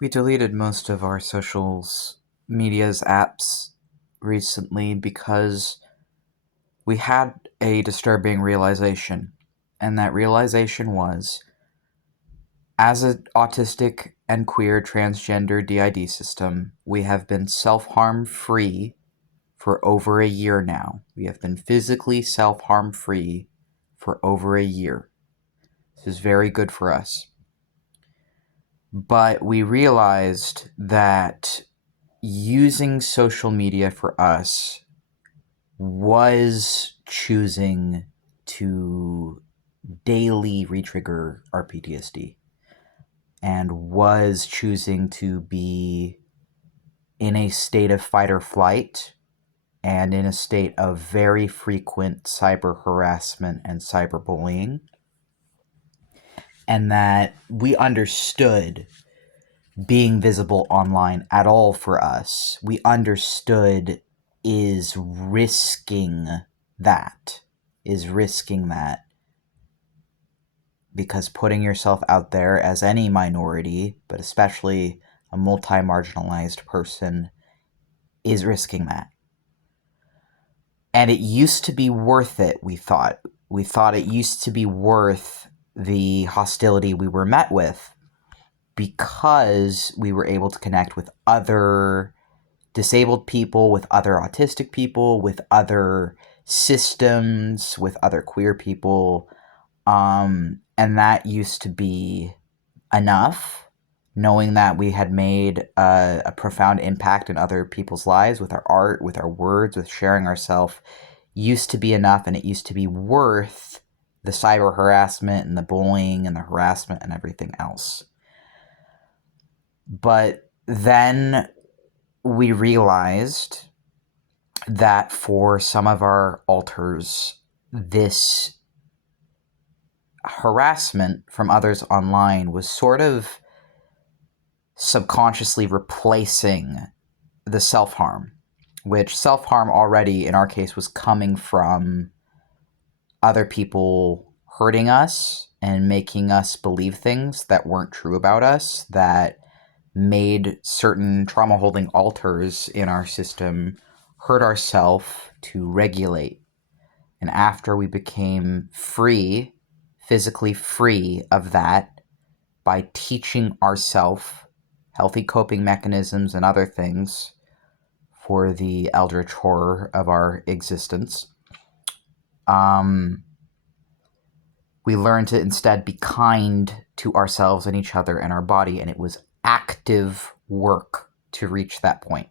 We deleted most of our socials media's apps recently because we had a disturbing realization. And that realization was, as an autistic and queer transgender DID system, we have been self-harm free for over a year now. We have been physically self-harm free for over a year. This is very good for us. But we realized that using social media for us was choosing to daily retrigger our PTSD and was choosing to be in a state of fight or flight and in a state of very frequent cyber harassment and cyberbullying. And that we understood being visible online at all for us, we understood is risking that, because putting yourself out there as any minority, but especially a multi-marginalized person, is risking that. And it used to be worth it, we thought. We thought it used to be worth the hostility we were met with because we were able to connect with other disabled people, with other autistic people, with other systems, with other queer people. And that used to be enough, knowing that we had made a profound impact in other people's lives with our art, with our words, with sharing ourselves, used to be enough, and it used to be worth the cyber harassment and the bullying and the harassment and everything else. But then we realized that for some of our alters, this harassment from others online was sort of subconsciously replacing the self-harm, which self-harm already, in our case, was coming from other people hurting us and making us believe things that weren't true about us, that made certain trauma-holding alters in our system hurt ourselves to regulate. And after we became free, physically free of that, by teaching ourselves healthy coping mechanisms and other things for the eldritch horror of our existence, we learned to instead be kind to ourselves and each other and our body, and it was active work to reach that point.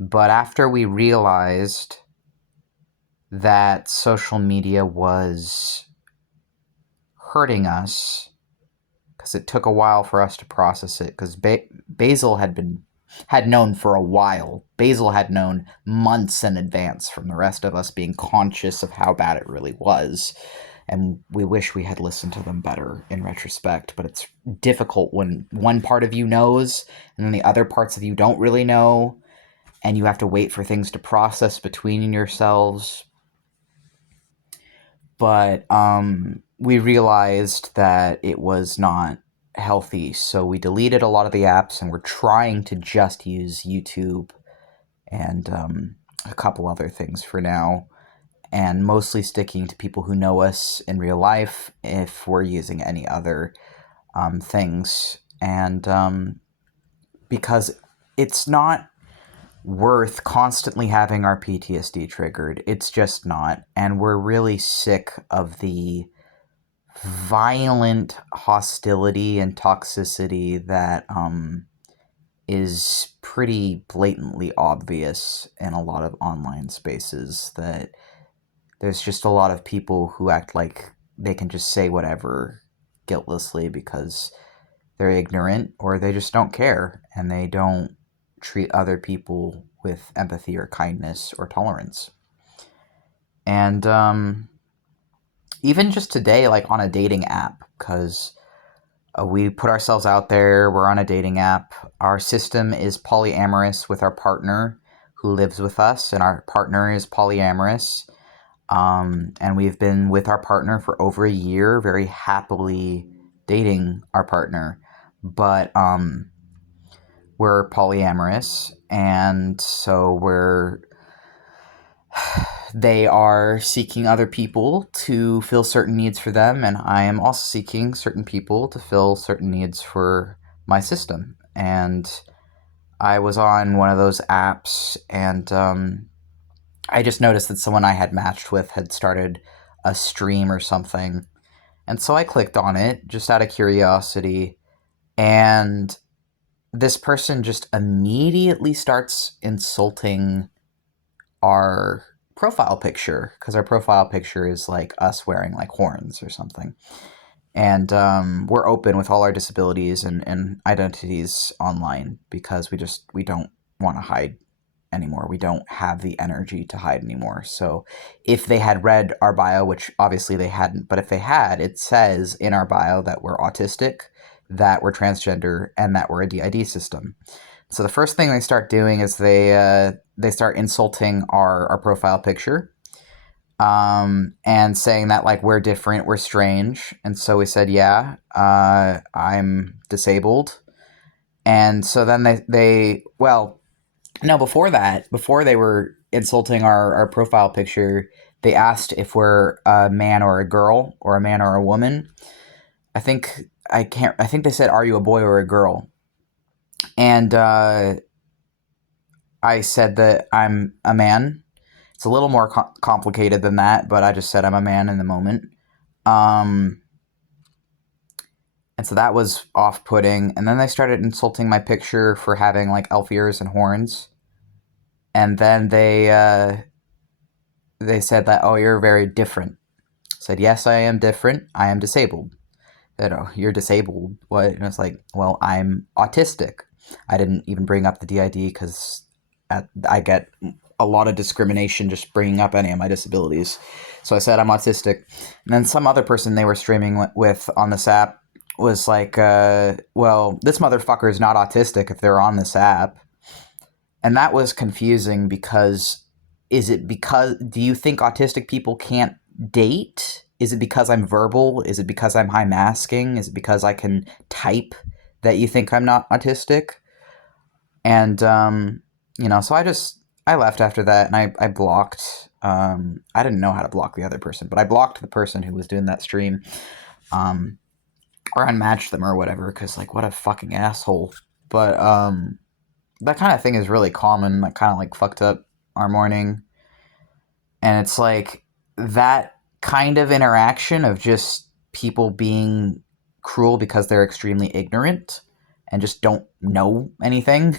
But after we realized that social media was hurting us, because it took a while for us to process it, because Basil had known for a while. Basil had known months in advance from the rest of us being conscious of how bad it really was. And we wish we had listened to them better in retrospect, but it's difficult when one part of you knows and then the other parts of you don't really know, and you have to wait for things to process between yourselves. But we realized that it was not healthy, so we deleted a lot of the apps, and we're trying to just use YouTube and a couple other things for now, and mostly sticking to people who know us in real life if we're using any other things. And because it's not worth constantly having our PTSD triggered. It's just not. And we're really sick of the violent hostility and toxicity that is pretty blatantly obvious in a lot of online spaces, that there's just a lot of people who act like they can just say whatever guiltlessly because they're ignorant or they just don't care, and they don't treat other people with empathy or kindness or tolerance. And even just today, like on a dating app, because we put ourselves out there, we're on a dating app. Our system is polyamorous with our partner who lives with us, and our partner is polyamorous. And we've been with our partner for over a year, very happily dating our partner. But we're polyamorous, and so they are seeking other people to fill certain needs for them, and I am also seeking certain people to fill certain needs for my system. And I was on one of those apps, and I just noticed that someone I had matched with had started a stream or something. And so I clicked on it just out of curiosity, and this person just immediately starts insulting our profile picture, because our profile picture is like us wearing like horns or something. And we're open with all our disabilities and identities online, because we don't want to hide anymore. We don't have the energy to hide anymore. So if they had read our bio, which obviously they hadn't, but if they had, it says in our bio that we're autistic, that we're transgender, and that we're a DID system. So the first thing they start doing is they start insulting our profile picture, and saying that like we're different, we're strange. And so we said, yeah, I'm disabled. And so then before that, before they were insulting our profile picture, they asked if we're a man or a girl, or a man or a woman. I think they said, are you a boy or a girl? And I said that I'm a man. It's a little more complicated than that, but I just said I'm a man in the moment. And so that was off-putting. And then they started insulting my picture for having like elf ears and horns. And then they said that, oh, you're very different. I said, yes, I am different. I am disabled. Said, oh, you're disabled? What? And I was like, well, I'm autistic. I didn't even bring up the DID because I get a lot of discrimination just bringing up any of my disabilities. So I said I'm autistic. And then some other person they were streaming with on this app was like, well, this motherfucker is not autistic if they're on this app. And that was confusing, because do you think autistic people can't date? Is it because I'm verbal? Is it because I'm high masking? Is it because I can type that you think I'm not autistic? And, so I left after that, and I blocked. I didn't know how to block the other person, but I blocked the person who was doing that stream, or unmatched them or whatever, because, like, what a fucking asshole. But that kind of thing is really common. That kind of, like, fucked up our morning. And it's like that kind of interaction of just people being cruel because they're extremely ignorant and just don't know anything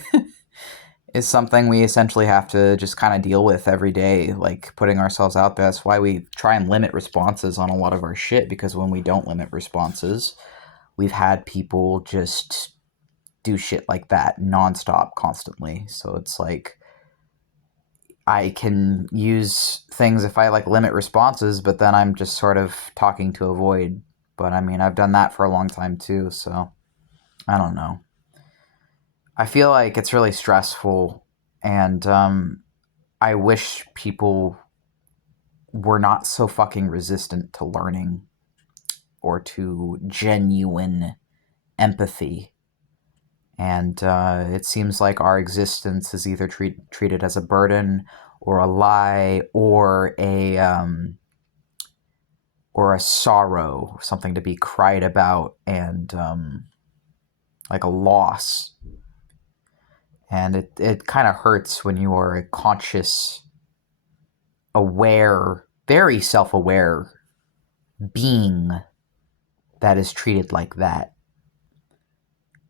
is something we essentially have to just kind of deal with every day, like putting ourselves out there. That's why we try and limit responses on a lot of our shit, because when we don't limit responses, we've had people just do shit like that nonstop, constantly. So it's like, I can use things if I like limit responses, but then I'm just sort of talking to a void. But I mean, I've done that for a long time too, so I don't know. I feel like it's really stressful, and I wish people were not so fucking resistant to learning or to genuine empathy. And it seems like our existence is either treated as a burden or a lie or a sorrow, something to be cried about, and like a loss. And it kind of hurts when you are a conscious, aware, very self-aware being that is treated like that.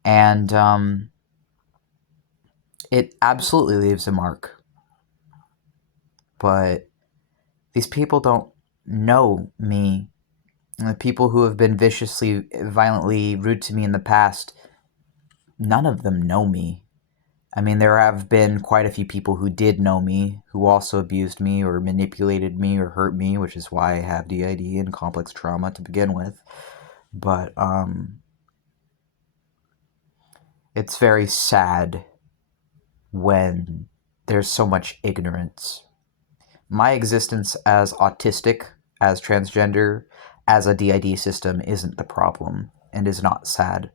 And it absolutely leaves a mark. But these people don't know me. And the people who have been viciously, violently rude to me in the past, none of them know me. I mean, there have been quite a few people who did know me, who also abused me or manipulated me or hurt me, which is why I have DID and complex trauma to begin with. But it's very sad when there's so much ignorance. My existence as autistic, as transgender, as a DID system isn't the problem, and is not sad.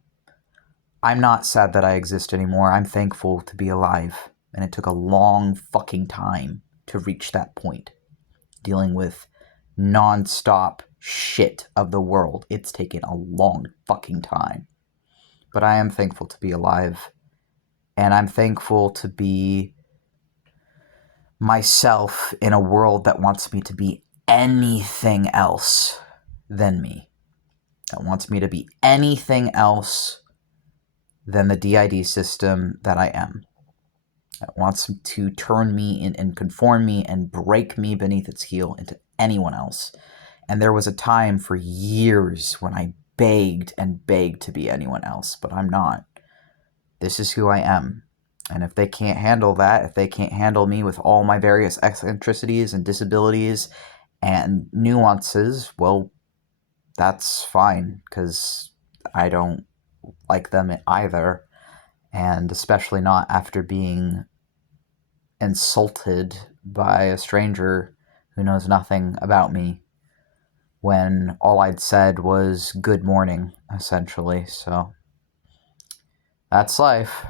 I'm not sad that I exist anymore. I'm thankful to be alive. And it took a long fucking time to reach that point. Dealing with non-stop shit of the world. It's taken a long fucking time. But I am thankful to be alive. And I'm thankful to be myself in a world that wants me to be anything else than me. That wants me to be anything else than the DID system that I am. That wants to turn me in and conform me and break me beneath its heel into anyone else. And there was a time for years when I begged and begged to be anyone else, but I'm not. This is who I am. And if they can't handle that, if they can't handle me with all my various eccentricities and disabilities and nuances, well, that's fine, because I don't like them either. And especially not after being insulted by a stranger who knows nothing about me when all I'd said was good morning, essentially. So that's life.